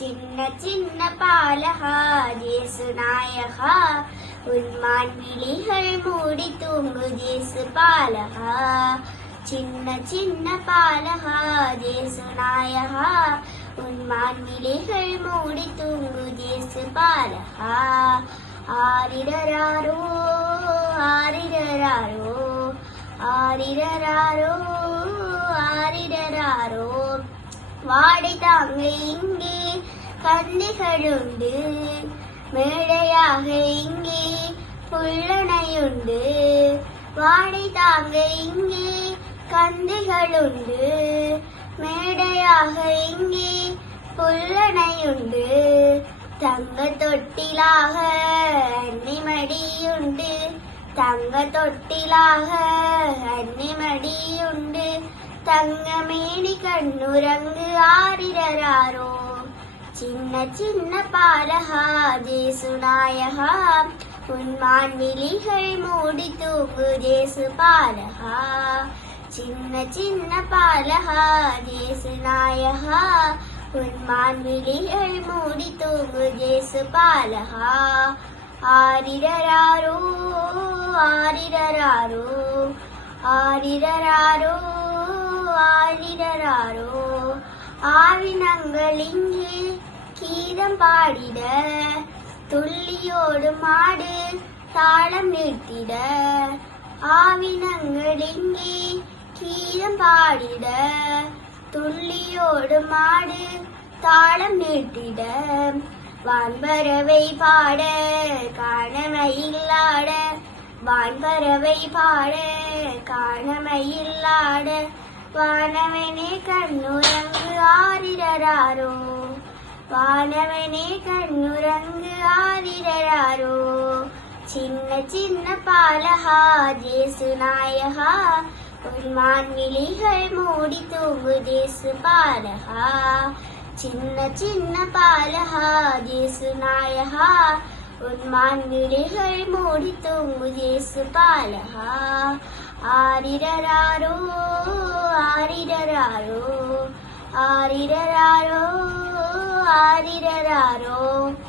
சின்ன சின்ன பாலகா ஜேசு நாயகா உன்மான் விழிகள் மூடி தூங்கு ஜேசு பாலகா சின்ன சின்ன பாலகா ஜேசு நாயகா உன்மான் விழிகள் மூடி தூங்கு ஜேசு பாலகா ஆரிரராரோ ஆரிரராரோ ஆரிரராரோ ஆரிரராரோ வாடை தாங்க இங்கே கந்திகளுண்டு மேடையாக இங்கே புல்லணையுண்டு. வாடை தாங்க இங்கே கந்திகளுண்டு மேடையாக இங்கே புல்லணையுண்டு. தங்க தொட்டிலாக அன்னிமடியுண்டு. தங்க தொட்டிலாக அன்னிமடியுண்டு. தங்கமேனி கண்ணுரங்கு ஆரிரராரோ சின்ன சின்ன பாலகா ஜேசு நாயகா உன்மான் விழிகள் மூடி தூங்கு ஜேசு பாலகா சின்ன சின்ன பாலகா ஜேசு நாயகா உன்மான் விழிகள் மூடி தூங்கு ஜேசு பாலகா ஆரிரராரோ ஆரிரராரோ ஆவினங்கள் இங்கே கீதம் பாடிட துள்ளியோடு மாடு தாளம் நிறுத்திட ஆவினங்கள் இங்கே கீதம் பாடிட துள்ளியோடு மாடு தாளம் நிறுத்திட வான்பறவை பாட காணமையில்லாட வான்பறவை பாட காணமையில்லாட वने कर्णुरङ्ग आदिरारो पानवने कर्णुरङ्गदिरररारो चिन्न चिन्नपालः देसुनायः उन्मान्विले हल् मोदि तुम्बु जेषुपालः चिन्न चिन्नपालः देसुनायः उन्मान्विले हळि मोदि तुम्बु जेषुपालः மூடி தூங்கு ஜேசு பாலகா ஆரிரராரோ ஆரிரராரோ ஆரிரராரோ ஆரிரராரோ.